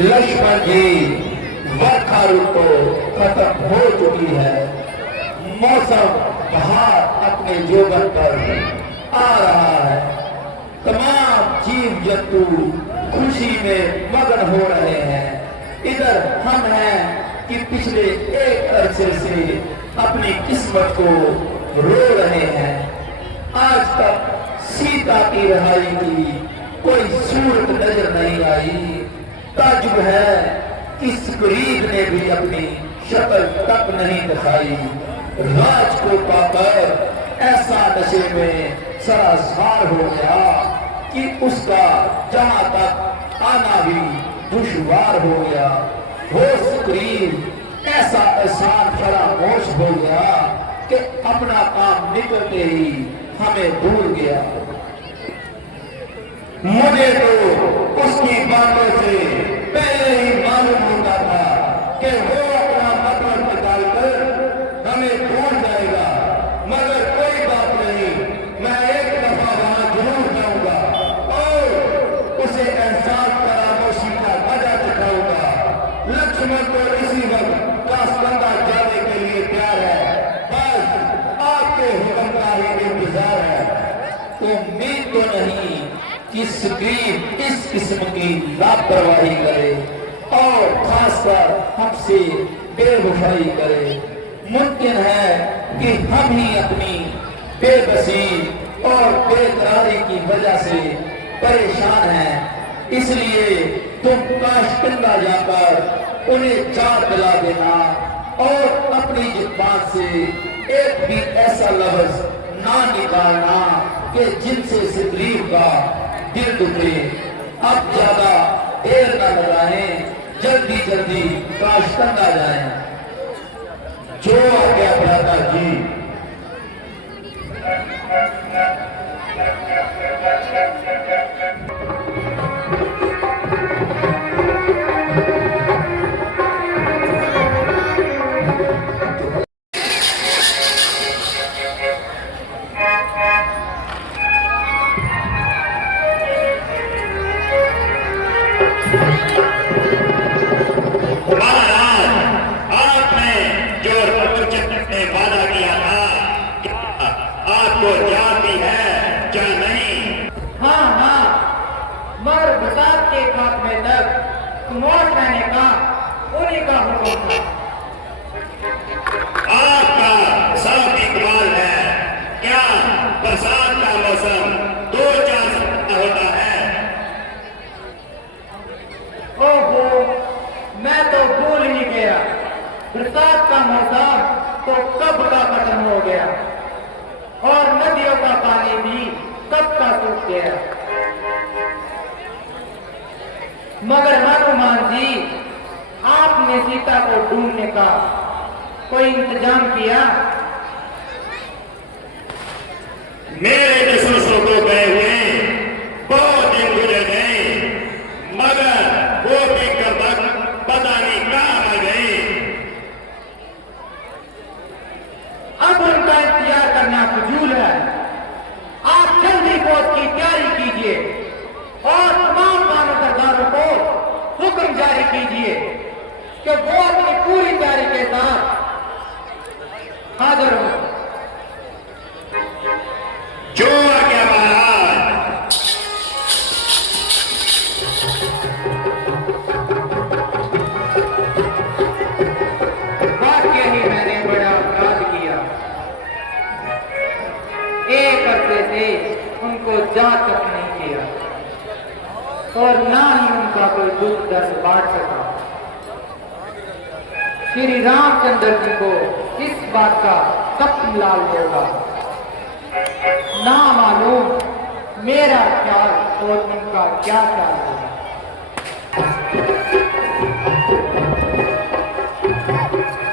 लक्ष्मण जी वर्षा ऋतु खत्म हो चुकी है। मौसम बाहर अपने जोगन पर आ रहा है। तमाम जीव जंतु खुशी में मगन हो रहे हैं। इधर हम हैं कि पिछले एक अरसे से अपनी किस्मत को रो रहे हैं। आज तक सीता की रिहाई की कोई सूरत नजर नहीं आई। ताजुब है कि सुग्रीव ने भी अपनी शक्ल तक नहीं दिखाई। राज को पाकर ऐसा नशे में सरासर हो गया कि उसका जहां तक आना भी दुश्वार हो गया। वो सुग्रीव ऐसा एहसान फरामोश हो गया कि अपना काम निकलते ही हमें भूल गया। मुझे तो उसकी बातों से पहले ही मालूम होता था कि वो अपना मतलब निकालकर हमें भूल जाएगा। मगर कोई बात नहीं, मैं एक दफा वहां जरूर जाऊंगा और उसे एहसास फरामोशी का मजा चखाऊंगा। लक्ष्मण तो इसी वक्त कासगंगा जाने के लिए तैयार है। बस आपके हुक्म का ही इंतजार है। उम्मीद तो नहीं कि सुग्रीव इस किस्म की लापरवाही करे और खासकर हमसे बेवफाई करे। मुमकिन है कि हम ही अपनी बेबसी और बेकरारी की वजह से परेशान हैं। इसलिए तुम काशगंगा जाकर उन्हें चार दिला देना और अपनी जुबान से एक भी ऐसा लफ्ज ना निकालना कि जिनसे इस गरीब का दिल दुखे। अब ज्यादा देर न लगाएं, जल्दी जल्दी काशतन आ जाएं। जो आ गया भ्राता जी। आपको जाती है क्या नहीं? हाँ हाँ, मगर बरसात के खात्मे तक मौत रहने का उन्हीं का हुक्म था। आपका साफ इकबाल है। क्या बरसात का मौसम 2-4 सप्ताह होता है? ओहो, मैं तो भूल ही गया। बरसात का मौसम तो कब का खत्म हो गया और नदियों का पानी भी कब का सूख गया। मगर हनुमान जी, आपने सीता को ढूंढने का कोई इंतजाम किया? मेरे दुश्मनों को गए हुए बहुत दिन गुजर गए, मगर वो भी कब तक पता नहीं कहाँ आ गए। अब उनका इंतजार करना फजूल है। आप जल्दी फौज की तैयारी कीजिए और तमाम खानों सरदारों को हुक्म जारी कीजिए कि वो अपनी पूरी तैयारी के साथ हाजिर हो। जो आ गया महाराज। वाकई ही मैंने बड़ा अपराध किया। एक अरसे से उनको जा तक नहीं किया और ना ही उनका कोई दुख दर्द बांट सका। श्री रामचंद्र जी को इस बात का सख्त लाल होगा। ना मालूम मेरा ख्याल और उनका क्या ख्याल होगा।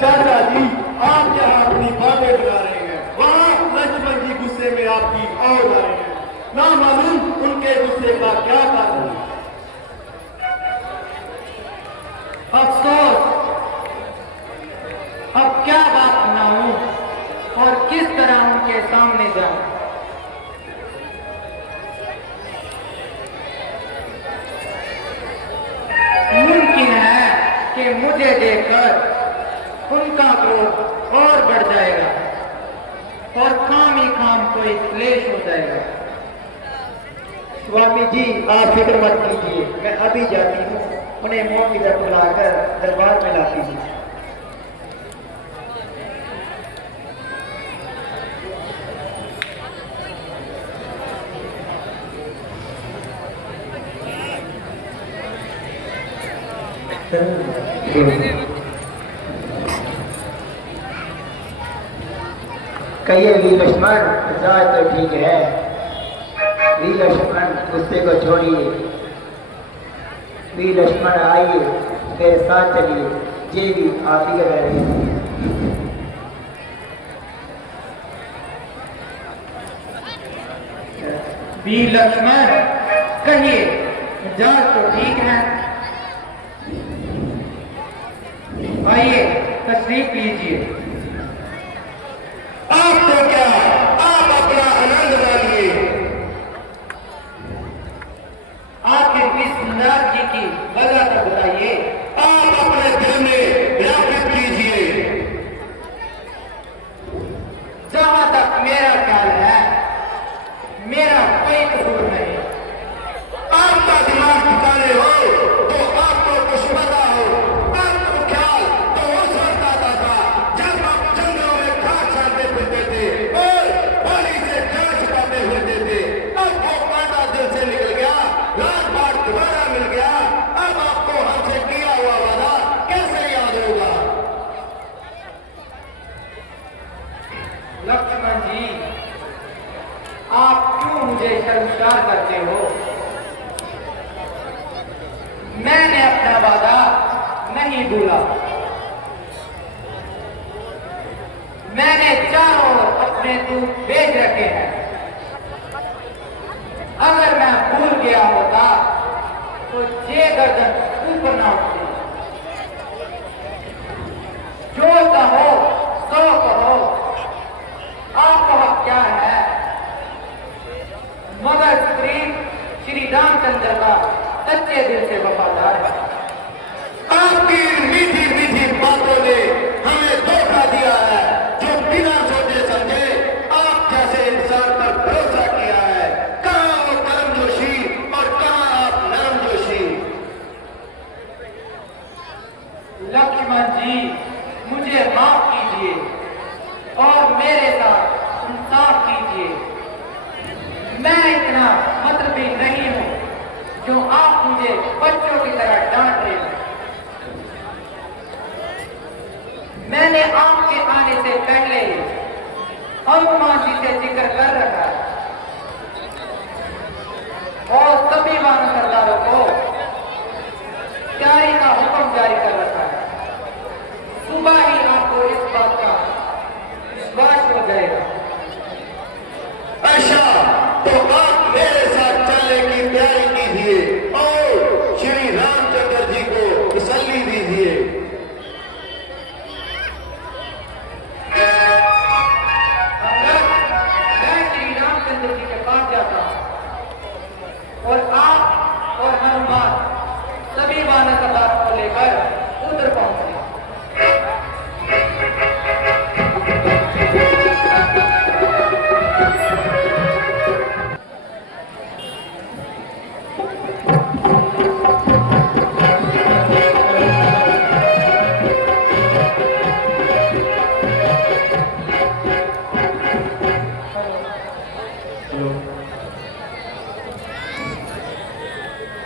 चाचा जी, आप यहाँ अपनी बातें बना रहे हैं, वहाँ लक्ष्मण जी गुस्से में आपकी और आ रहे हैं। ना मालूम उनके गुस्से का क्या कारण है। अफसोस, अब क्या बात बनाऊं और किस तरह उनके सामने जाऊं। मुमकिन है कि मुझे देखकर उनका क्रोध और बढ़ जाएगा और खाम ही खाम कोई क्लेश हो जाएगा। स्वामी जी, आप फिक्र मत कीजिए, मैं अभी जाती हूँ, उन्हें मोह की तरफ बुलाकर दरबार में लाती हूँ। कहिए वीर लक्ष्मण, जाए तो ठीक है। वीर लक्ष्मण, गुस्से को छोड़िए। वीर लक्ष्मण, आइए मेरे साथ चलिए। ये भी आप ही रह रहे हैं। वीर लक्ष्मण, कहिए मिजाज तो ठीक है। आइए तशरीफ लीजिए। आपको क्या, आप अपना आनंद मानिए। आखिर इस नाथ जी की वजह तो बताइए। आप अपने दिल में व्यापृत कीजिए। जहां तक मेरा ख्याल है, मेरा कोई कसूर नहीं। आपका दिमाग ठिकाने हो तो आपको कुछ पता हो। आपको ख्याल तो उस वक्त आता था जब आप जंगलों में घास छानते फिरते थे और पानी से जान छुपाते फिरते थे। अब वो कांटा दिल से निकल गया, रात बात दोबारा मिल गया। अब आपको हमसे किया हुआ वादा कैसे याद स्वीकार करते हो। मैंने अपना वादा नहीं भूला। मैंने चारों ओर अपने दूत भेज रखे हैं। अगर मैं भूल गया होता तो ये गर्दन ऊपर ना उठती। जो कहो सो कहो, आपका हक क्या है? मगर सुग्रीव श्री रामचंद्र का सच्चे दिल से वफादार है। आपकी मीठी मीठी बातों ने हमें धोखा दिया है, जो बिना सोचे समझे आप जैसे इंसान पर भरोसा किया है। कहाँ वो कर्मजोशी और कहाँ आप नरमजोशी। लक्ष्मण जी, मुझे माफ कीजिए और मेरे साथ इंसाफ कीजिए। मैं इतना मतलबी नहीं हूं जो आप मुझे बच्चों की तरह डांट रहे हैं। मैंने आपके आने से पहले ही हनुमान जी से जिक्र कर रखा है और सभी वानर सरदारों को तैयारी का हुक्म जारी कर रखा है। सुबह ही आपको इस बात का विश्वास हो जाएगा। अच्छा, तो आप मेरे साथ चलने की तैयारी कीजिए और श्री रामचंद्र जी को तसल्ली दीजिए। मैं श्री रामचंद्र जी के पास जाता हूं और आप और हनुमान सभी वानर सरदारों को लेकर उधर पहुंचे।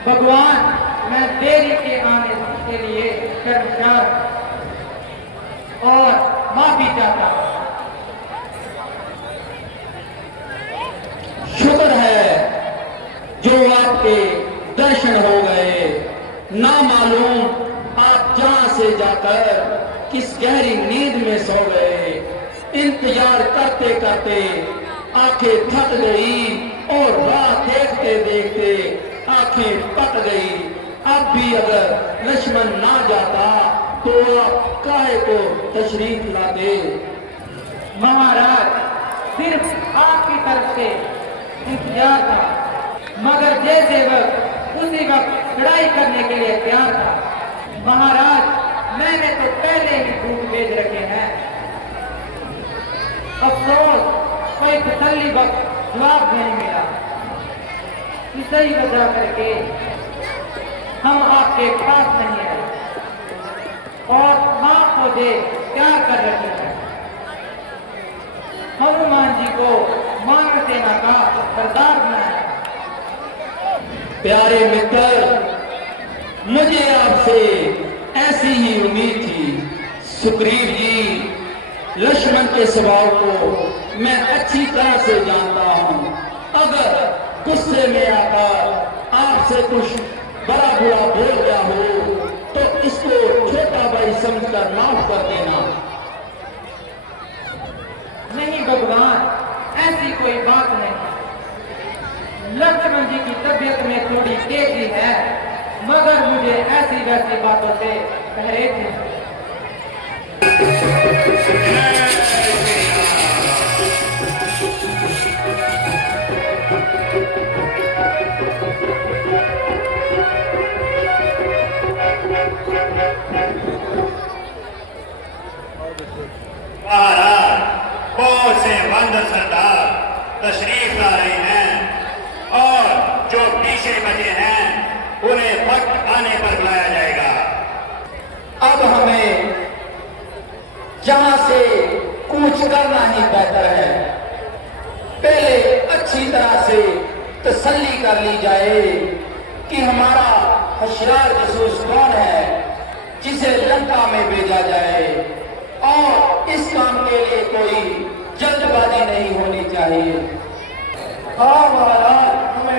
भगवान, मैं देरी के आने के लिए शर्मसार और माफी चाहता हूं। शुक्र है जो आपके दर्शन हो गए। ना मालूम आप जहां से जाकर किस गहरी नींद में सो गए। इंतजार करते करते आंखें थक गई और राह देखते देखते आंखें पक गई। अब भी अगर लक्ष्मण ना जाता तो आप काहे को तशरीफ लाते? महाराज, सिर्फ आपकी तरफ से इंतजार था, मगर जैसे वक्त उसी वक्त लड़ाई करने के लिए तैयार था। महाराज, मैंने तो पहले ही दूत भेज रखे हैं। अफसोस कोई तसल्ली वक्त जवाब नहीं मिला। इसी वजह करके हम आपके पास नहीं आए और माफ मुझे प्यार कर रहे हैं। हनुमान जी को मानव सेना का सरदार बनाया। प्यारे मित्र, मुझे आपसे ऐसी ही उम्मीद थी। सुग्रीव जी, लक्ष्मण के स्वभाव को मैं अच्छी तरह से जानता हूँ। अगर गुस्से में आकर आपसे कुछ बड़ा बुरा बोल गया हो तो इसको छोटा भाई समझकर माफ कर देना। नहीं भगवान, ऐसी कोई बात नहीं। लक्ष्मण जी की तबीयत में थोड़ी तेजी है, मगर मुझे ऐसी वैसी बातों से परहेज है। महाराज, बहुत से वानर सरदार तशरीफ ला रहे हैं और जो पीछे बचे हैं उन्हें वक्त आने पर बुलाया जाएगा। अब हमें जहां से कूच करना ही बेहतर है। पहले अच्छी तरह से तसल्ली कर ली जाए कि हमारा होशियार जासूस कौन है जिसे लंका में भेजा जाए, और इस काम के लिए कोई जल्दबाजी नहीं होनी चाहिए। हाँ महाराज, हमें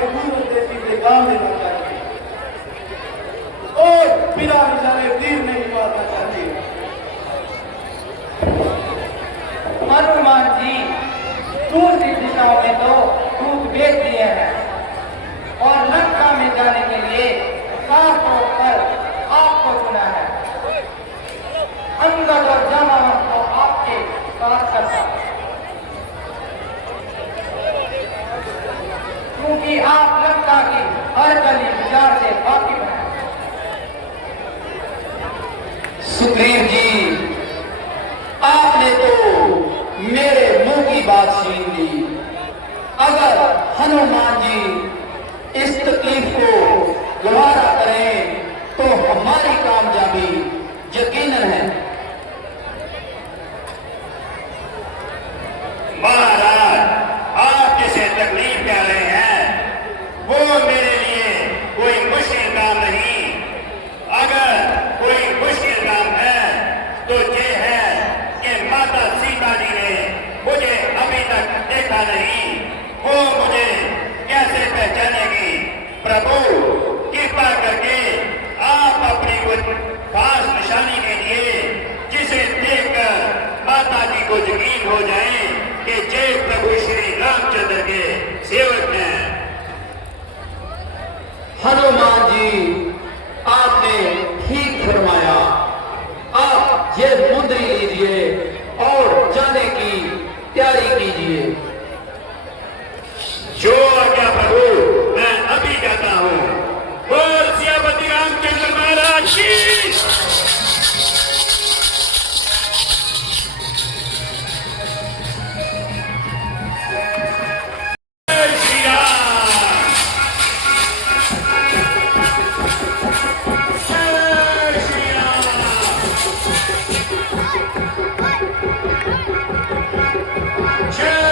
हर गली विचार से वाकिफ हैं। सुग्रीव जी, आपने तो मेरे मुंह की बात छीन ली। अगर हनुमान जी इस तकलीफ को गवारा करें तो हमारी कामयाबी यकीनन है। महाराज, आप जिसे तकलीफ कह रहे हैं वो मेरे लिए कोई मुश्किल काम नहीं। अगर कोई मुश्किल काम है तो ये है कि माता सीता जी ने मुझे अभी तक देखा नहीं, वो मुझे कैसे पहचानेगी? प्रभु, कृपा करके आप अपनी कुछ खास निशानी कीजिए जिसे देखकर माता जी को यकीन हो जाए कि ये प्रभु श्री रामचंद्र के सेवक हैं। हनुमान जी, आपने ठीक फरमाया। आप ये मुंदरी लीजिए और जाने की तैयारी कीजिए। जो आज्ञा प्रभु, मैं अभी जाता हूँ। बोल सियापति रामचंद्र महाराज की। जय श्री राम। जय श्री राम। जय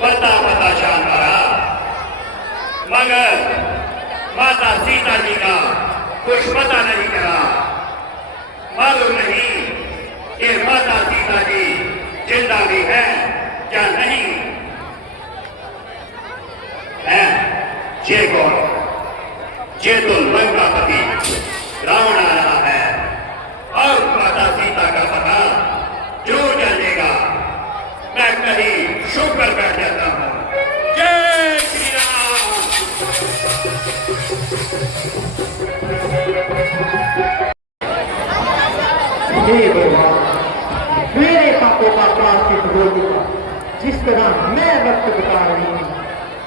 बता बता शान मारा, मगर माता सीता जी का कुछ पता नहीं करा। मालूम नहीं कि माता सीता जी जिंदा भी है क्या नहीं है। ये कौन? ये तो लंकापति रावण आ रहा है और माता सीता का पता जरूर जानेगा। मैं कहीं शुभ कर बैठ जाता हूं। जय श्री राम। हे भगवान, मेरे पापों का प्रायश्चित हो चुका। जिस तरह मैं वक्त बिता रही हूँ,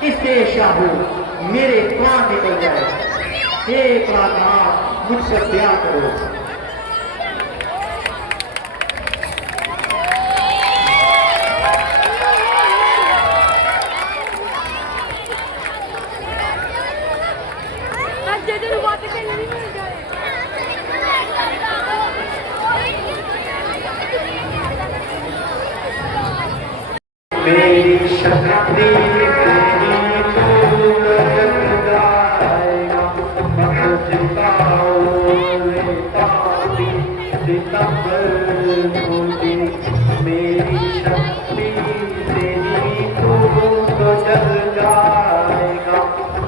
इससे शाहू मेरे प्राण निकल जाए। हे प्राणनाथ, मुझसे प्यार करो। मेरी शक्ति तेरी तू लगाएगा, मत जिताओ रे ताली सितंबर मुझे। मेरी शक्ति तेरी तू तो जल जाएगा,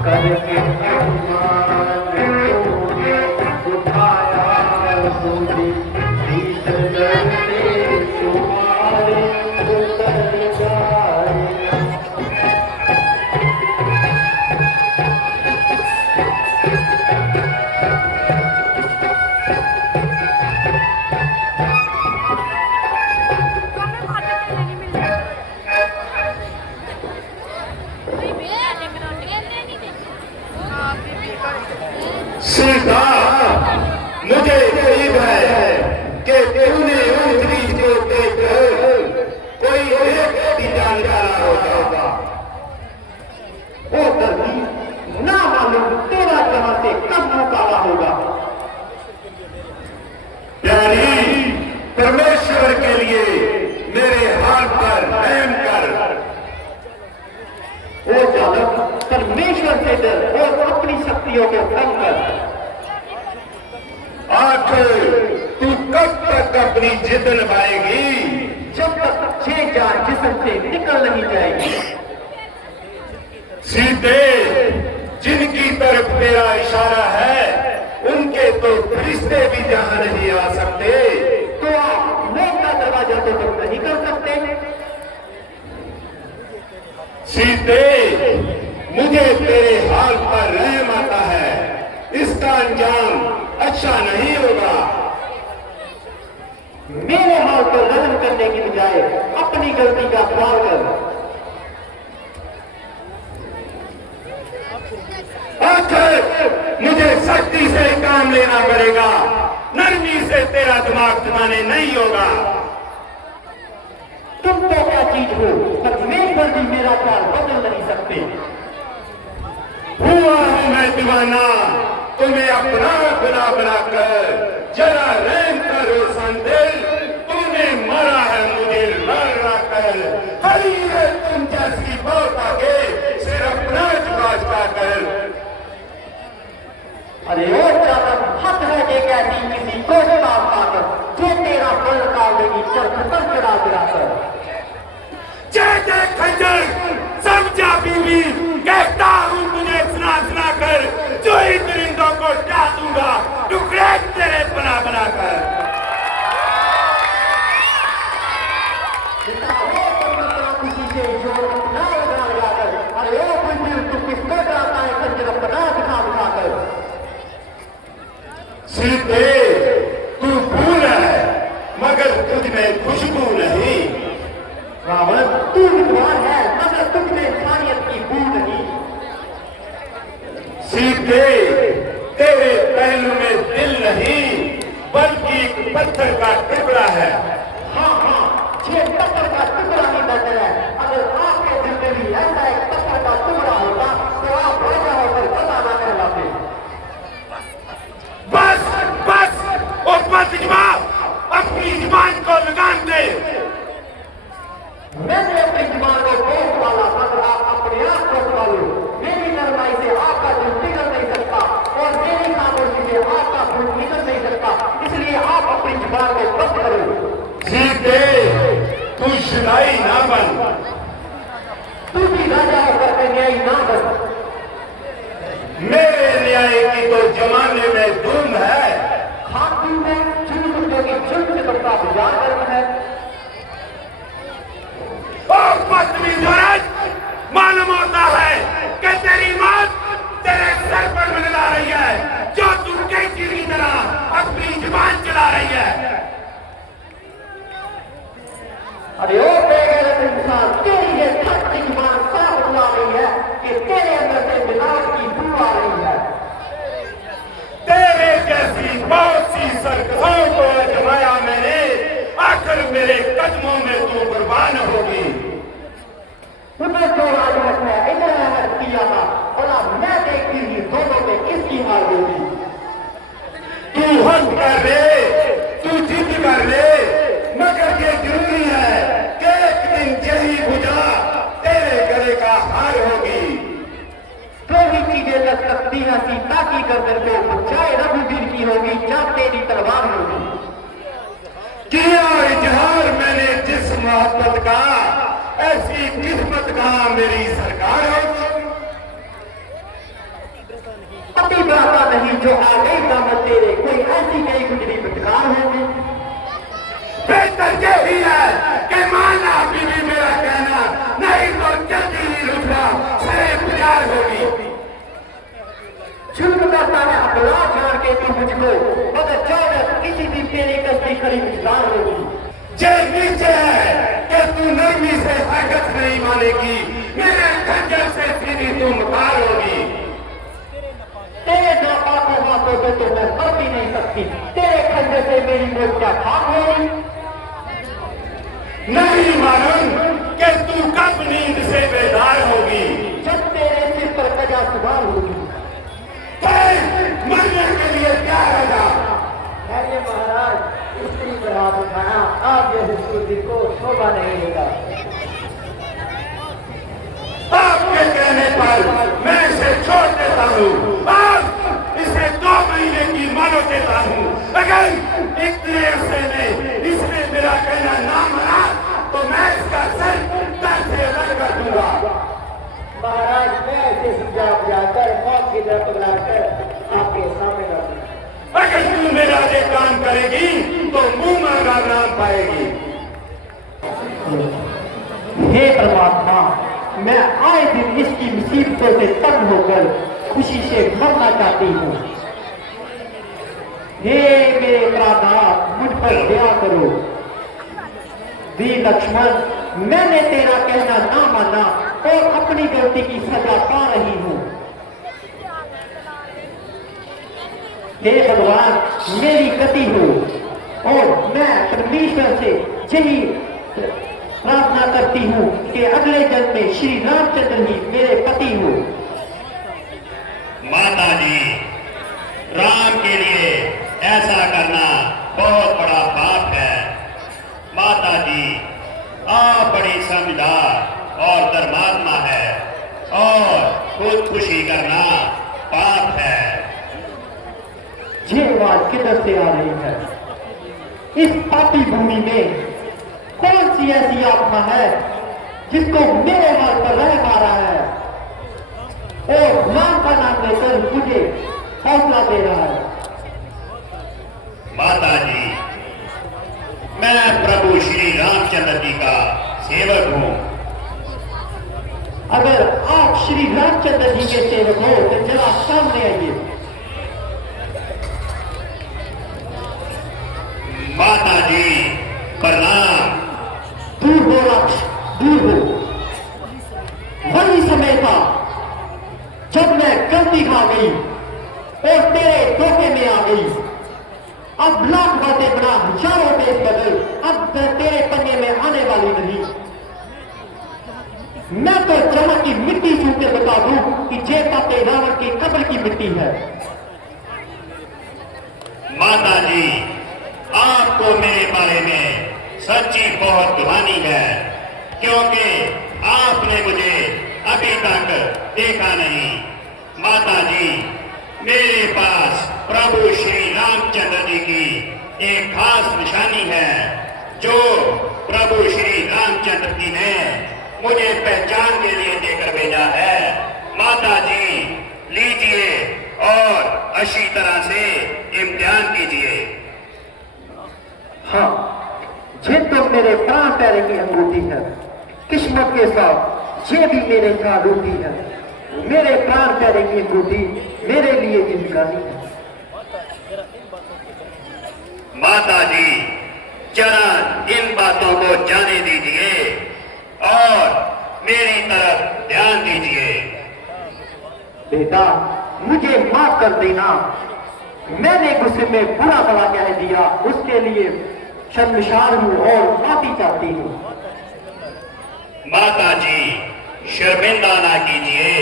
करके अरमान तूने उठाया मुझे। भीतर से तुम्हारे उतर जाएगा। सीता, मुझे उम्मीद है कि तूने उतरी जो देख कोई एक भी जान डाला होगा। ओ दर्दी, ना मालूम तेरा कहां से कब मुकाबला होगा। प्यारी, परमेश्वर के लिए मेरे हाथ पर रहम कर। ओ चालक, परमेश्वर से डर और अपनी शक्तियों को कम कर। आखिर तू कब तक अपनी जिद निभाएगी? जब तक छह जान जिस्म से निकल नहीं जाएगी। सीते, जिनकी तरफ तेरा इशारा है उनके तो फरिश्ते भी जहां नहीं आ सकते। तो आप मौत का दरवाजा तो बंद नहीं कर सकते। सीते, मुझे तेरे हाल पर रहम आता है। इसका अंजाम अच्छा नहीं होगा। मेरे हाल पर रहम करने की बजाय अपनी गलती का ख्याल कर। आखिर मुझे सख्ती से काम लेना पड़ेगा, नरमी से तेरा दिमाग जमाने नहीं होगा। तुम तो क्या चीज हो, परमेश्वर भी मेरा ख्याल बदल नहीं सकते। हुआ हूं मैं दीवाना, तुम्हें अपना बना बना कर। जरा रहम करो संदिल, तूने मारा है मुझे लड़ कर। हरी है तुम जैसी बहुत आगे, सिर अपना झुका कर। अरे ओ चालक, हद है कि कैसी किसी को माफ पाकर जो तेरा बल काल देगी चरख पर चढ़ा कर। जय जय खंजर, समझा बीवी, कहता हूं तुझे सुना सुना कर। जो ही परिंदों को डाल दूंगा, टुकड़े तेरे बना बना कर। किसी से जोर ना लगा कर। अरे ओ मंदिर, तू किसको डराता है खंजर अपना दिखा दिखा कर। सीते, तू फूल है मगर तुझ में खुशबू नहीं। रावण, तू विद्वान है मगर तुझ में इंसानियत की बू नहीं। सीते, तेरे पहलू में दिल नहीं बल्कि एक पत्थर का टुकड़ा है। हाँ हाँ, ये पत्थर का टुकड़ा ही बेहतर है। अगर आपके दिल में भी ऐसा एक पत्थर का टुकड़ा होता तो आप राजा होकर पता ना कहलाते। बस बस, ओ बदजुबान, अपनी जुबान को लगाम दे। मैंने अपनी जुबान को रोक वाला शुदाई ना बन, तू भी राजा होकर अन्यायी ना बन। मेरे न्याय की तो जमाने में धूम है। खाती में झूठ जोगी झूठ से बता गुजार करना है। और पत्नी धरज मालूम होता है कि तेरी मौत तेरे सर पर मंडरा रही है, जो तू कैंची की तरह अपनी जुबान चला रही है। अरे ओ बेगैरत इंसान, तेरी ये सख्त जुबान साफ बुला रही है कि तेरे अंदर से मिलावट की बू आ रही है। तेरे जैसी बहुत सी सरकतों को आजमाया मैंने, आखिर मेरे कदमों में तू कुर्बान होगी। तुम्हें जो राजवट है इधर है किया था, और अब मैं देखती हूँ दोनों में किसकी हार होगी। तू हंस कर ले, तू जिद कर ले, मगर ये जरूरी है कि एक दिन यही बुझा तेरे गले का हार होगी। जो भी चीजें लग सकती हैं सीता की गर्दन को, चाहे रघुवीर की होगी चाहे तेरी तलवार होगी। किया इजहार मैंने जिस मोहब्बत का, ऐसी किस्मत का मेरी सरकार होगी। अभी बाता नहीं जो आ गई दामद तेरे, कोई ऐसी गई गुजरी फटकार होगी। बेहतर यही है कि माना बीवी मेरा कहना, नहीं तो जल्दी ही रुकना सरे प्यार होगी। झूठ करता है अपना जान के तू मुझको, मगर जाओ किसी दिन तेरी कस्ती खड़ी फटकार होगी। जे नीचे है कि तू नरमी से हरकत नहीं मानेगी, मेरे खंजर से सीधी तू मुखार होगी। तेरे नापाकों हाथों से तो मैं मर भी नहीं सकती, तेरे खंजर से मेरी मौत क्या खाक होगी। नहीं मालूम कि तू कब नींद से बेदार होगी। जब तेरे सिर पर कजा सुधार होगी। मरने के लिए तैयार हो जा। अरे महाराज, स्त्री पर हाथ उठाना आप जैसे सूर्य को शोभा नहीं देगा। आपके कहने पर मैं इसे छोड़ देता हूँ, अब इसे 2 महीने की मोहलत देता हूँ। अगर इतने अरसे में इसने मेरा कहना ना माना तो मैं इसका सर दर्द से अलग कर दूंगा। महाराज, मैं ऐसे सुझाव जाकर मौत की तरफ बुलाकर आपके सामने रख दूंगा। अगर तू मेरा ये काम करेगी तो मुंह मांगा नाम पाएगी। हे परमात्मा, मैं आए दिन इसकी मुसीबतों से तंग होकर खुशी से मरना चाहती हूँ। हे मेरे प्राणनाथ, मुझ पर दया करो। वीर लक्ष्मण, मैंने तेरा कहना ना माना और अपनी गलती की सजा पा रही हूँ। हे भगवान, मेरी गति हो और मैं परमेश्वर से यही प्रार्थना करती हूँ कि अगले जन्म में श्री रामचंद्र ही मेरे पति हो। माता जी, राम के लिए ऐसा करना बहुत बड़ा पाप है। माता जी, आप बड़ी समझदार और धर्मात्मा है और खुदकुशी करना पाप है। ये आवाज किधर से आ रही है? इस पापी भूमि में कौन सी ऐसी आत्मा है जिसको मेरे हाथ पर रह मारा है और राम का नाम लेकर मुझे हौसला दे रहा है? माता जी, मैं प्रभु श्री रामचंद्र जी का सेवक हूँ। अगर आप श्री रामचंद्र जी के सेवक हो तो जरा सामने आइए। माता जी, प्रणाम। दूर हो राक्ष, दूर हो। वही समय था जब मैं गलती खा गई और तेरे धोखे में आ गई। अब लाख बातें बना, हजारों देश बदल, अब मैं तेरे पन्ने में आने वाली नहीं। मैं तो जहाँ की मिट्टी छू के बता दूं कि जे पापे रावण की कब्र की मिट्टी है। माता जी, आपको मेरे बारे में सच्ची बहुत दुहानी है, क्योंकि आपने मुझे अभी तक देखा नहीं। माता जी, मेरे पास प्रभु श्री रामचंद्र जी की एक खास निशानी है जो प्रभु श्री रामचंद्र जी ने मुझे पहचान के लिए देकर भेजा है। माता जी लीजिए और अच्छी तरह से इम्तिहान कीजिए। हाँ, ये तो मेरे प्राण प्यारे की अंगूठी है। किस्मत के साथ ये भी मेरे साथ रूठी है। मेरे प्राण प्यारे की अंगूठी मेरे लिए जिंदगानी है। माता जी जरा इन बातों को जाने दीजिए और मेरी तरफ ध्यान दीजिए। बेटा, मुझे माफ कर देना। मैंने गुस्से में बुरा भला कह दिया, उसके लिए शर्मसार हूँ और माफी चाहती हूँ। माता जी शर्मिंदा ना कीजिए।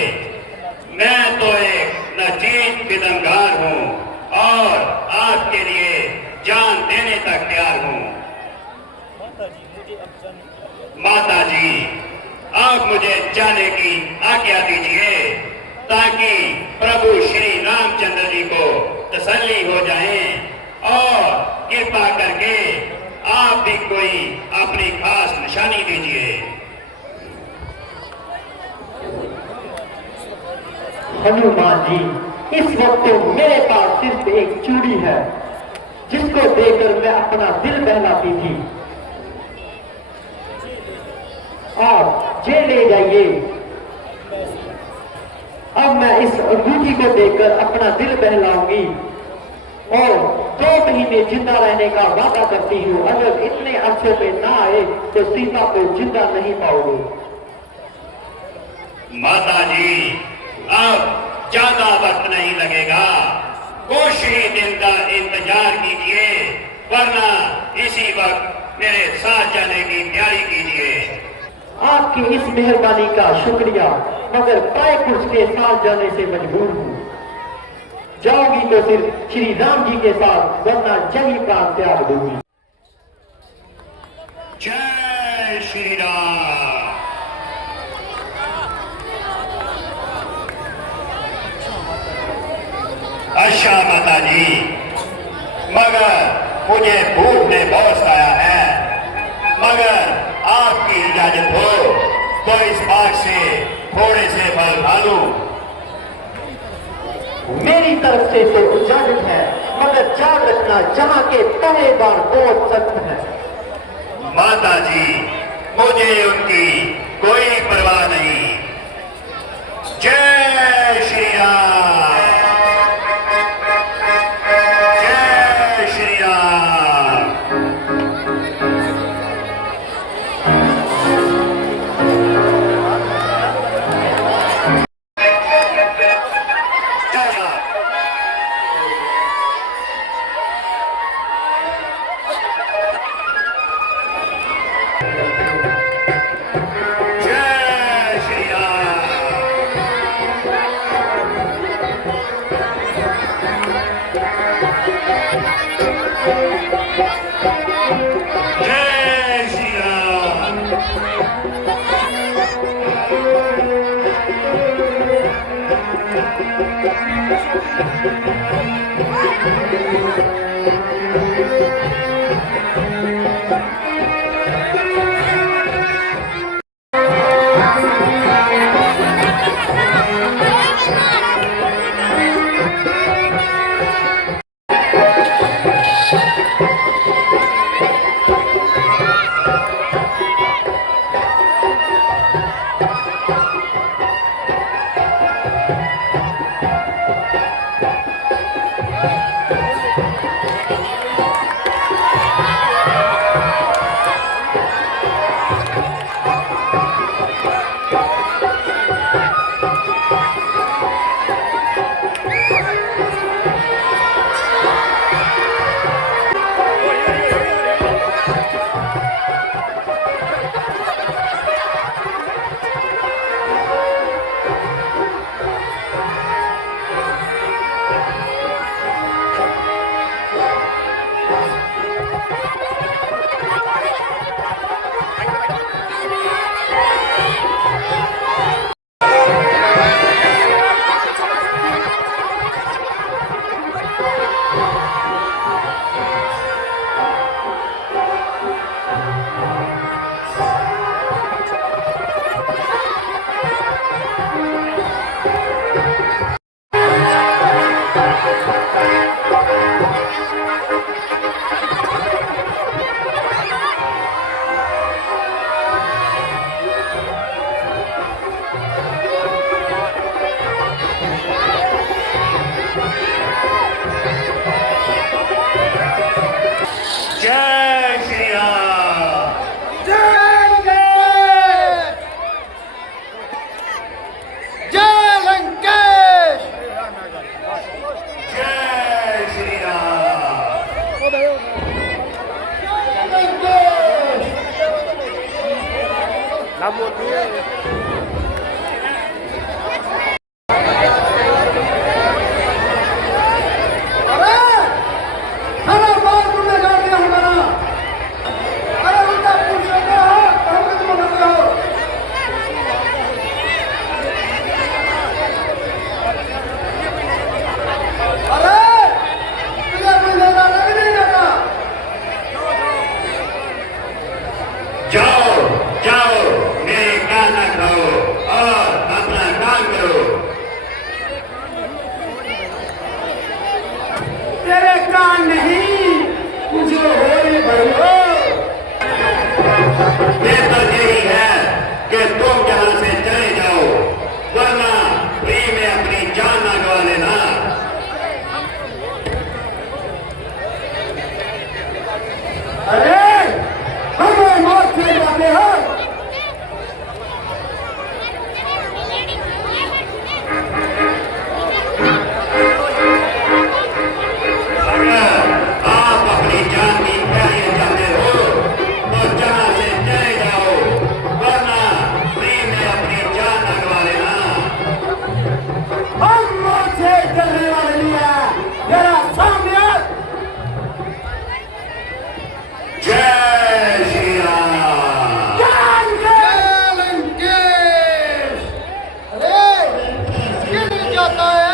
मैं तो एक नजीब फिदमगार हूँ और आपके लिए जान देने तक तैयार हूँ। माता जी आप मुझे जाने की आज्ञा दीजिए ताकि प्रभु श्री रामचंद्र जी को तसल्ली हो जाए और कृपा करके आप भी कोई अपनी खास निशानी दीजिए। हनुमान जी, इस वक्त तो मेरे पास सिर्फ एक चूड़ी है जिसको देखकर मैं अपना दिल बहलाती थी। आप जे ले जाइए। अब मैं इस अंगूठी को देखकर अपना दिल बहलाऊंगी और 2 महीने जिंदा रहने का वादा करती हूँ। अगर इतने अरसे में ना आए तो सीता को जिंदा नहीं पाओगे। माता जी अब ज्यादा वक्त नहीं लगेगा, कुछ ही दिन का इंतजार कीजिए, वरना इसी वक्त मेरे साथ जाने की तैयारी कीजिए। आपकी इस मेहरबानी का शुक्रिया, मगर काय पुरुष के साथ जाने से मजबूर हूँ। जाऊंगी तो सिर्फ श्री राम जी के साथ, वरना जय प्राण त्याग दूंगी। जय श्री राम। अच्छा माता जी, मगर मुझे भूख ने बहुत आया है, मगर आपकी इजाजत हो तो इस बाग से थोड़े से फल खा लूं। मेरी तरफ से तो इजाजत है, मगर याद रखना जहाँ के पहले बार बहुत सख्त है। माता जी मुझे उनकी कोई परवाह नहीं। जय श्री राम। जय श्री राम। जय श्री राम। जय श्री राम। जाओ जाओ, मेरे खाना खाओ और अपना काम करो। तेरे कान नहीं, जो हो रे भैया। बेहतर यही है कि तुम यहाँ से चले जाओ, वरना फ्री में अपनी जान ना गवा लेना। अरे हमें मौत से जाते हैं। अगर आप अपनी जान की तैयारी चाहते हो तो जहाँ से चले जाओ, वरना फ्री में अपनी जान ना गवा लेना। हम मौत से डरने वाले नहीं हैं। जरा सामने आ। जय श्री राम। ये नहीं जाता है।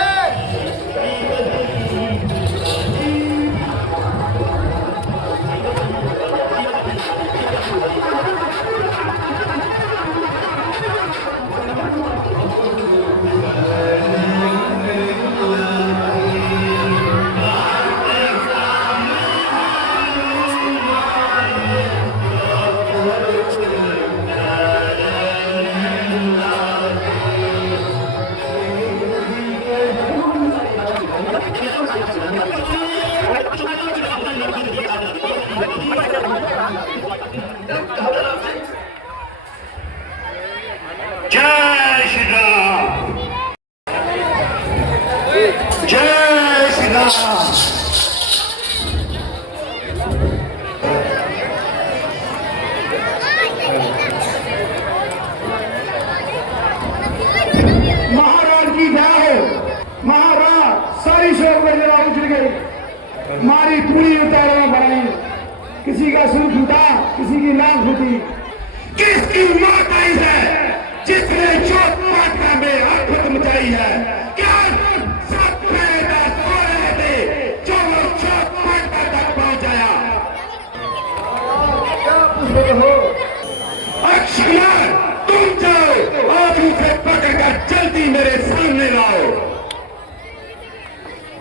जय श्री राम। जय श्री राम। महाराज की जय हो। महाराज सारी शोक में जरा उजड़ गई, मारी पूरी उतारों में बढ़ाई, किसी का सिर फूटा, किसी की नाक फूटी। किसकी मौत आई है जिसने चोट पाटना में आफत मचाई है? क्या सब पहरेदार सो रहे थे जो वो चोट पाटना तक पहुंचाया? अक्षय, तुम जाओ और उसे पकड़कर जल्दी मेरे सामने लाओ।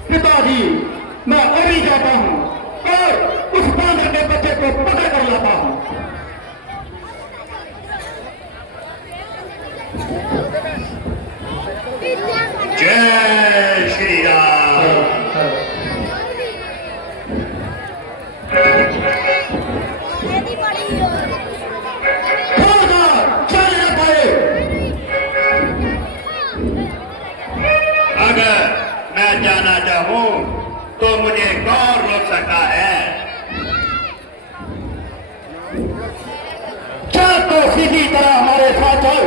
पिताजी, मैं अभी जाता हूँ और उस बांदर के बच्चे को पकड़ कर लाता हूँ। जय श्री राम। अगर मैं जाना चाहूं तो मुझे कौन रोक सकता है? क्या तो सीधी तरह हमारे साथ हो,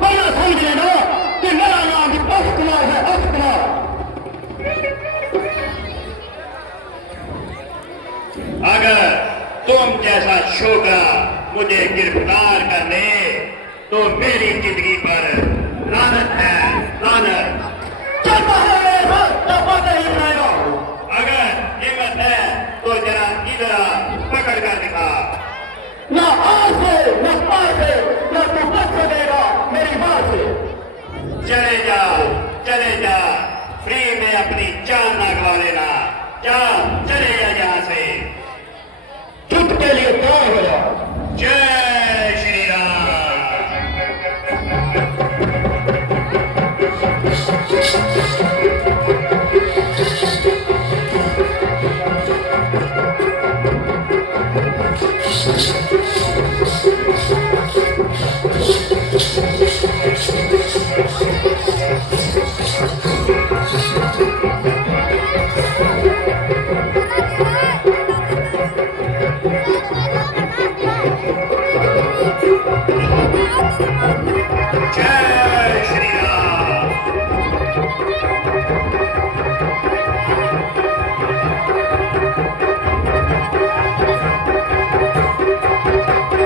वरना समझ लेना कि मेरा नाम अक्ष कुमार है। अक्ष कुमार। अगर तुम जैसा छोकरा मुझे गिरफ्तार कर ले तो मेरी जिंदगी पर लानत है, लानत। चलता है मेरे साथ, तो बातें ही बनाएगा। अगर हिम्मत है तो जरा इधर आ, पकड़ कर दिखा। न आज से, न पार से, न तू बच सकेगा मेरी बात से। चले जा, फ्री में अपनी जान ना गवा लेना। जा, चले जा यहाँ से। युद्ध के लिए तैयार हो जा। जय श्री राम। Thank you. जय श्री राम।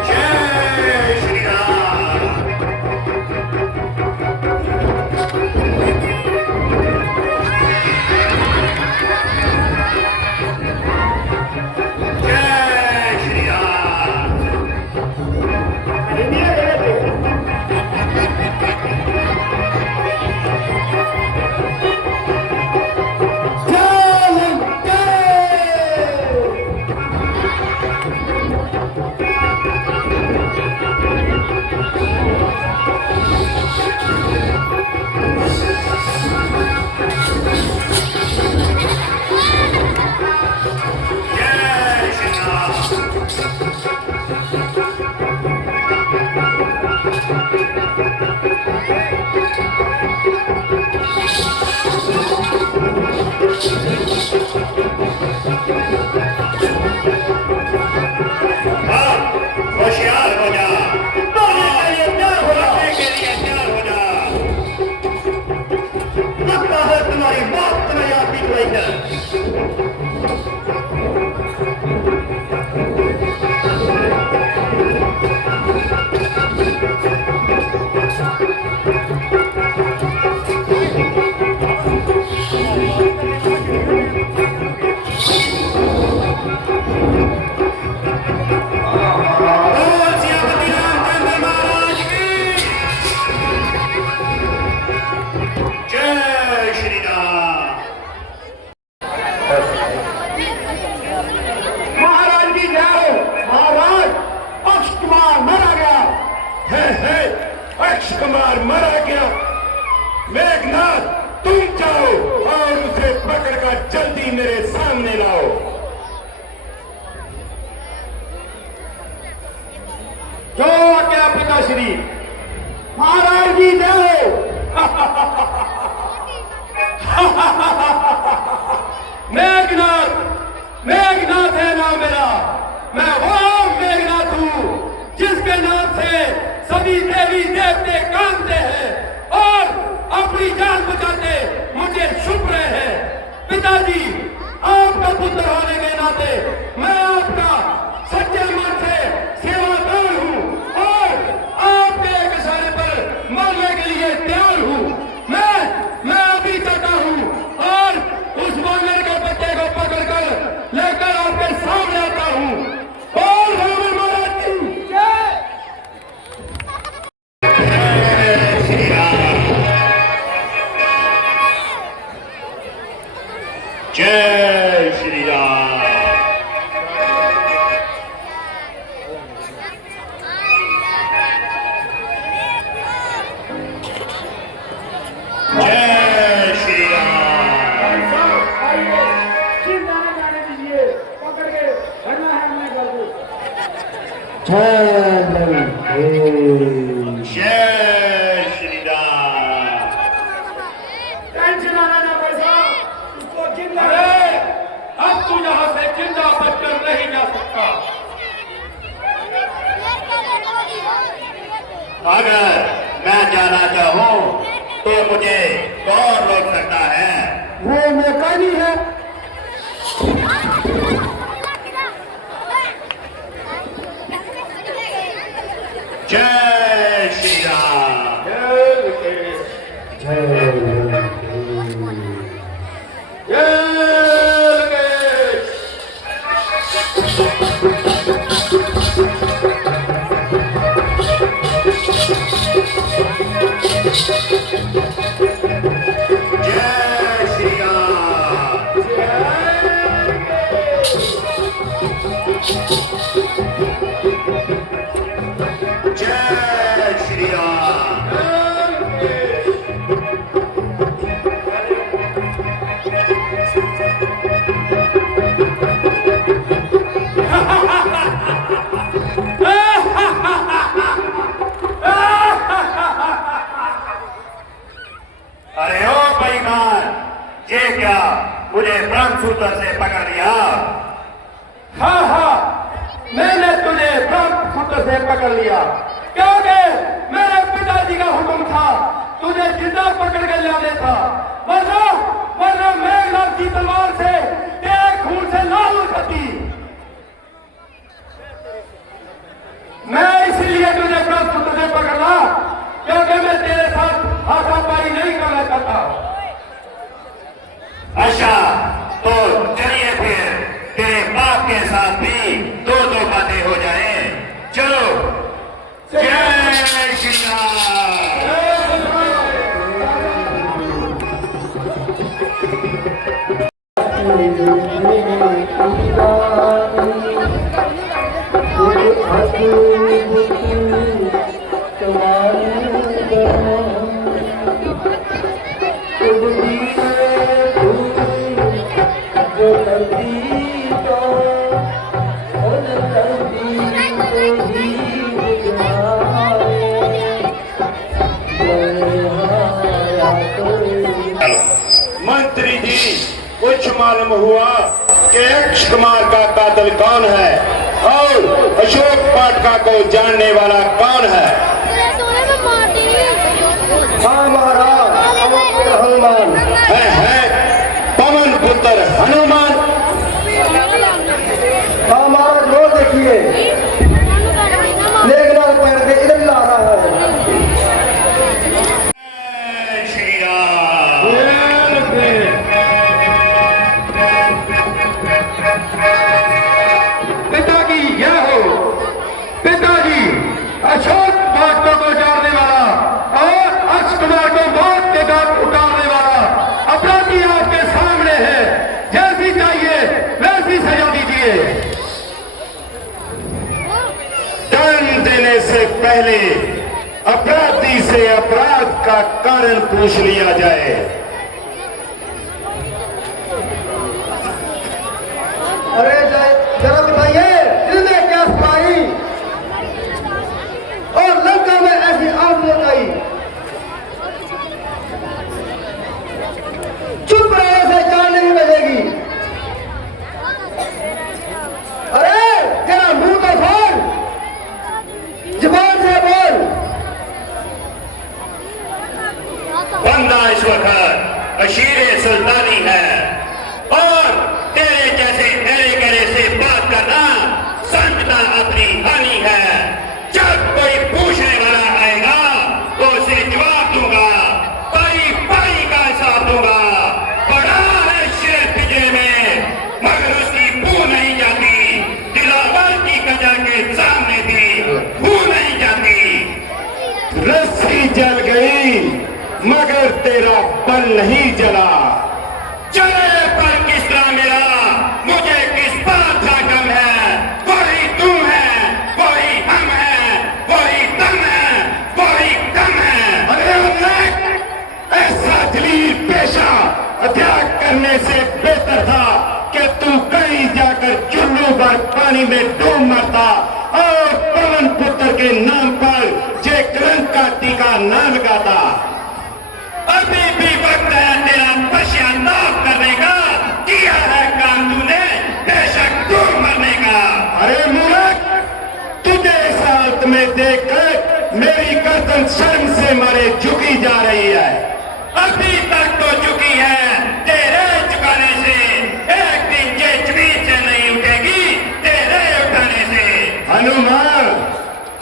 जय श्री राम। जय श्री राम। जय श्री राम। हाँ, होशियार हो जा। लड़ने के लिए तैयार हो जा। लगता है तुम्हारी मौत तुम्हें यहाँ पीट रही है। बोल सियापति रामचंद्र महाराज की जय श्री राम। महाराज की जय हो। महाराज अक्ष कुमार मारा गया है। अक्ष कुमार मारा गया। मेघनाथ तुम जाओ और उसे पकड़कर जल्दी मेरे सामने लाओ। जो क्या पिताश्री। महाराज की जय हो। मेघनाथ मेघनाथ है नाम मेरा। मैं वो मेघनाथ हूँ जिसके नाम से सभी देवी देवते कांपते हैं और अपनी जान बचाते मुझे छुप रहे हैं। पिताजी आपका पुत्र होने के नाते मैं आपका सच्चे मन से सेवादार हूँ और आपके एक इशारे पर मरने के लिए तैयार हूँ। मैं अभी चाहता हूँ और उस वानर के बच्चे को पकड़कर लेकर आपके सामने आता हूँ। और रावण महाराज की जय। जय श्री राम। जय श्री राम। जय श्री राम। जय श्री राम। टेंशन आना ना पैसा उसको जिंदा है। अब तू यहाँ से जिंदा बचकर नहीं जा सकता। अगर मैं जाना चाहूँ तो मुझे कौन रोक सकता है? वो मैकानी है। जय श्री राम। जय श्री राम। जय श्री राम। अरे ओ बेईमान, ये क्या मुझे ब्रह्मसूत्र से पकड़ लिया? हाँ हाँ, मैंने तुझे ब्रह्मपुत्र से पकड़ लिया क्योंकि मेरे पिताजी का हुक्म था तुझे जिंदा पकड़ के लाने था, वरना मेघनाथ की तलवार से तेरे खून से लाल करती। मैं इसीलिए तुझे पकड़ा क्योंकि मैं तेरे साथ हाथापाई नहीं करना चाहता। अच्छा, तो चलिए फिर तेरे बाप के साथ भी दो बातें हो जाए। चलो, जय श्री राम। मंत्री जी, कुछ मालूम हुआ कि अक्षय कुमार का कातिल कौन है और अशोक पाटका को जानने वाला कौन है? हाँ महाराज, हनुमान है पवन पुत्र हनुमान। हाँ महाराज, वो देखिए मेघनाथ पैर के इधर ला रहा है। जय श्री राम। पिताजी यह हो, पिताजी अशोक पाटका को जानने वाला और अक्षय कुमार को मौत के घाट उतारने वाला अपराधी आपके सामने है। जैसी चाहिए वैसी सजा दीजिए। दंड देने से पहले अपराधी से अपराध का कारण पूछ लिया जाए। अरे जरा बताइए, इनमें क्या सफाई और लंका में ऐसी आग लगाई? चुप रहने से जान नहीं बजेगी। अरे जरा मुंह तो खोल, जुबान से बोल। बंदा इस वक्त अशीर सुल्तानी है और तेरे जैसे एरे गरे से बात करना समझना अपनी हानि है। जब कोई पूछने वाला आएगा तो उसे जवाब दूंगा, पाई का हिसाब दूंगा। बड़ा है शेर पिंजरे में मगर उसकी बू नहीं जाती, दिलावर की कजा के सामने भी बू नहीं जाती। रस्सी जल गई मगर तेरा बल नहीं जला। चले पर किस तरह मेरा, मुझे किस बात का गम है। कोई तू है, कोई हम है, कोई तुम है, कोई कम है। अरे अल्लाह, ऐसा जलील पेशा त्याग करने से बेहतर था कि तू कहीं जाकर चुल्लू भर पानी में डूब मरता और पवन पुत्र के नाम पर जे कलंक का टीका न लगाता। अभी भी वक्त है तेरा पश्चाताप करने का। किया है काम तूने, बेशक तू मरने का। अरे मूर्ख, तुझे इस हालत में देखकर मेरी गर्दन शर्म से मारे झुकी जा रही है। अभी तक तो चुकी है, तेरे झुकाने से एक दिन ये जमीन से नहीं उठेगी, तेरे उठाने से। हनुमान,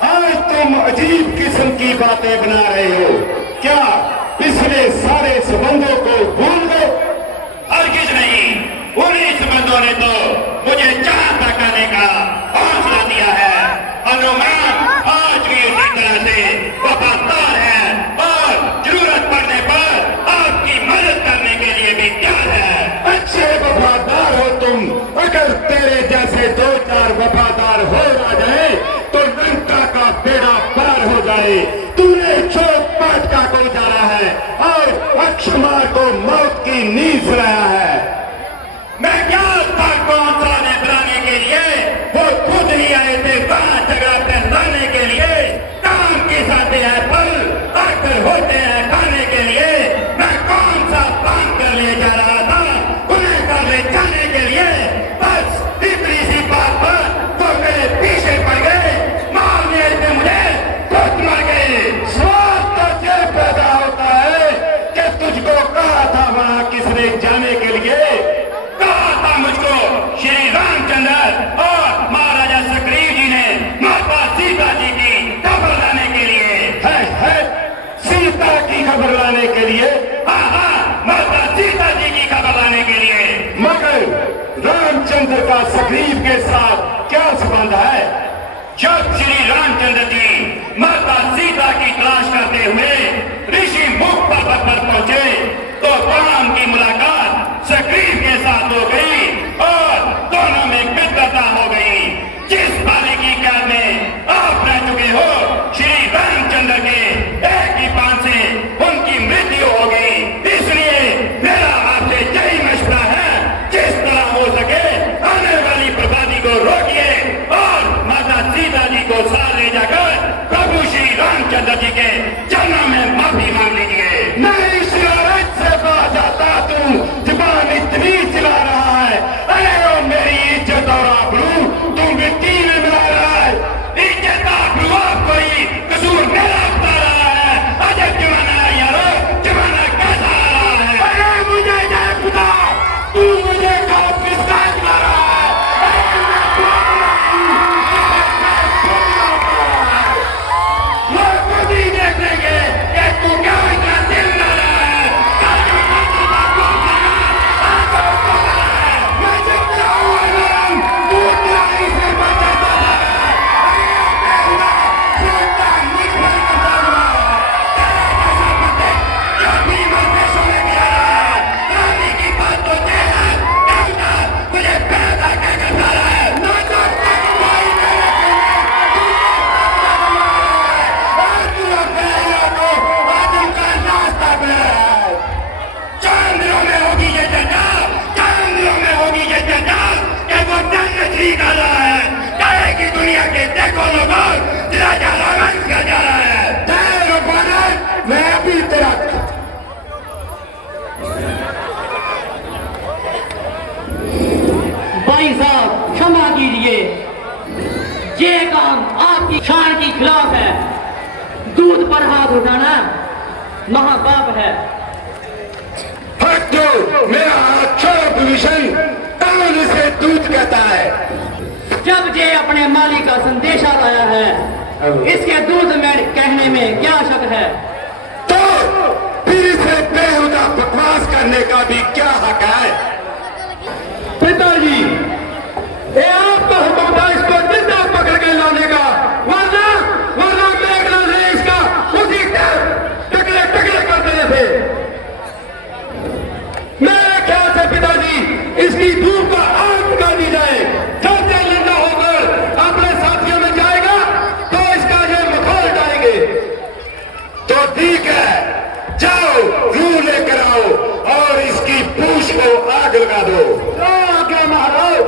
आज तुम अजीब किस्म की बातें बना रहे हो। क्या पिछले सारे संबंधों को भूल गए? हरगिज नहीं, उन्हीं संबंधों ने तो मुझे चांद तक आने का हौसला दिया है। हनुमान आज भी उसी तरह से वफादार है और जरूरत पड़ने पर आपकी मदद करने के लिए भी तैयार है। अच्छे वफादार हो तुम। अगर तेरे जैसे दो चार वफादार हो ना जाए तो लंका का बेड़ा पार हो जाए। तूने अशोक पाटका को जाना है और अक्षय कुमार को मौत की नींद सुलाया है। मैं क्या था कौन सा ने बनाने के लिए, वो खुद ही आए थे वहां जगह पे लाने के लिए। काम के साथ है फल आकर होते हैं खाने के लिए। मैं कौन सा काम कर ले जा रहा था उन्हें कर ले जाने के लिए। बस इतनी सी बात पर तो मेरे पीछे पड़ गए, मारने थे मुझे खुद मर गए। स्वार्थ तो जेब जाने के लिए कहा था मुझको श्री रामचंद्र और महाराजा सुग्रीव जी ने माता सीता जी की खबर लाने के लिए है सीता की खबर लाने के लिए। हाँ, माता सीता जी की खबर लाने के लिए। मगर रामचंद्र का सुग्रीव के साथ क्या संबंध है? जब श्री रामचंद्र जी माता सीता की तलाश करते हुए ऋषि मुख पर्वत पर पहुंचे तो राम की मुलाकात सुग्रीव के साथ हो गई और दोनों में मित्रता हो गई। जिस बालिकी काल में आप रह चुके हो श्री रामचंद्र के एक ही पान से उनकी मृत्यु हो गई। इसलिए मेरा आपसे यही मशवरा है, जिस तरह हो सके आने वाली बर्बादी को रोकिए और माता सीता जी को साथ ले जाकर प्रभु श्री रामचंद्र जी के चरणों में माफी मांग लीजिए। नहीं शरारत से बाज आता तू, जुबान इतनी चला रहा है। अरे ओ मेरी इज्जत और आबरू तू मिट्टी में मिला रहा है। इज्जत आबरू आप कोई कसूर मेरा बता रहा है। अजब जमाना है यारो, जमाना कैसा आ रहा है। अरे मुझे जय खुदा, तू मुझे कब किसका चला रहा है? लोग खुद ही देख लेंगे कि तू क्या इतना दिल ला रहा है। मैं जितना हुआ नरम, तू उतना ही से बचाता है। अपनी मर्जी सुने भी आ रहा है। रानी की बात तो तय है, कहता मुझे पैदा क्या करता है। ना तो भाई मेरे चांदियों में होगी ये जंजाल, चांदियों में होगी ये जंजाल कि वो जंग ठीक आ रहा है। कहेगी दुनिया के देखो लोगों, राजा रोमांस कर जा रहा है। मैं अभी तेरा भाई साहब क्षमा कीजिए, ये काम आपकी शान के खिलाफ है। दूध पर हाथ उठाना महापाप है। हट दो, मेरा हाथ छोड़ो विभीषण। कौन इसे दूध कहता है? जब ये अपने मालिक का संदेशा लाया है, इसके दूध में कहने में क्या शक है? तो फिर इसे बेहुदा बकवास करने का भी क्या हक है? पिताजी, ये आपका हुक्म था इसको जिंदा पकड़ के लाने का, वरना मेघनाथ ने इसका उसी टुकड़े टुकड़े कर दिए थे। मेरे ख्याल से पिताजी इसकी धूप का आग निकाल दी जाए। जब ये जिंदा होकर अपने साथियों में जाएगा तो इसका ये मखौल डालेंगे। तो ठीक है, जाओ रूह लेकर आओ और इसकी पूंछ को आग लगा दो। आगे महाराज।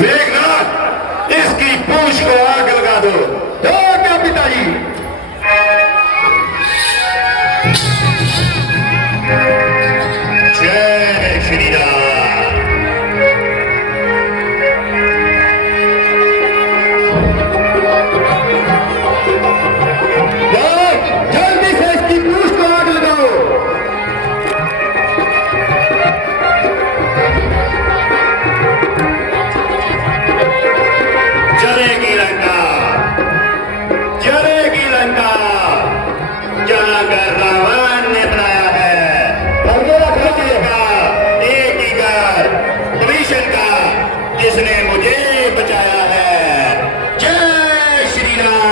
मेघनाथ, इसकी पूंछ को आग लगा दो। क्या पिताजी? जय श्री राम। जल्दी से इसकी पूंछ को आग लगाओ। जलेगी लंका, जलेगी लंका, जहाँ कर रावण ने बनाया है। का एक ही घर विभीषण का, जिसने मुझे बचाया है। जय श्री राम।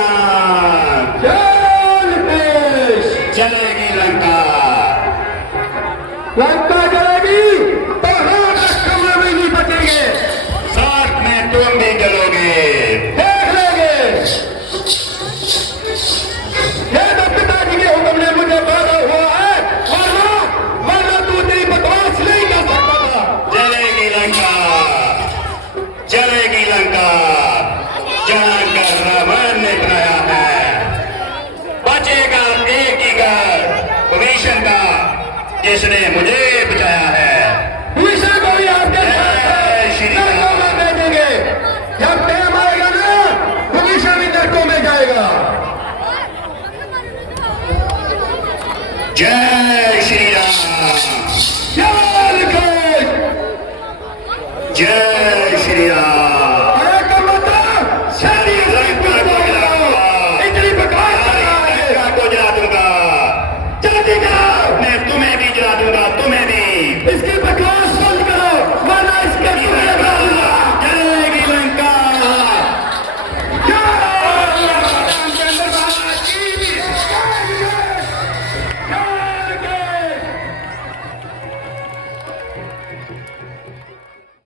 चलेगी लंका, लंका जलेगी तो हम कमरे में नहीं बचेंगे। साथ में तुम भी जलोगे। देख लेंगे। ये तो पिताजी के हुक्म ने मुझे बाधा हुआ है, वरना तू तेरी बकवास नहीं कर सकता था। जलेगी लंका, जलेगी लंका, जहाँ कर रावण ने बनाया है। बचेगा एक ही घर विभीषण का, जिसने मुझे बचाया है। विषय को भी आपके जय श्री राम। नरकों में भेजेंगे। जब टाइम आएगा ना, विभीषण भी नरकों में जाएगा। जय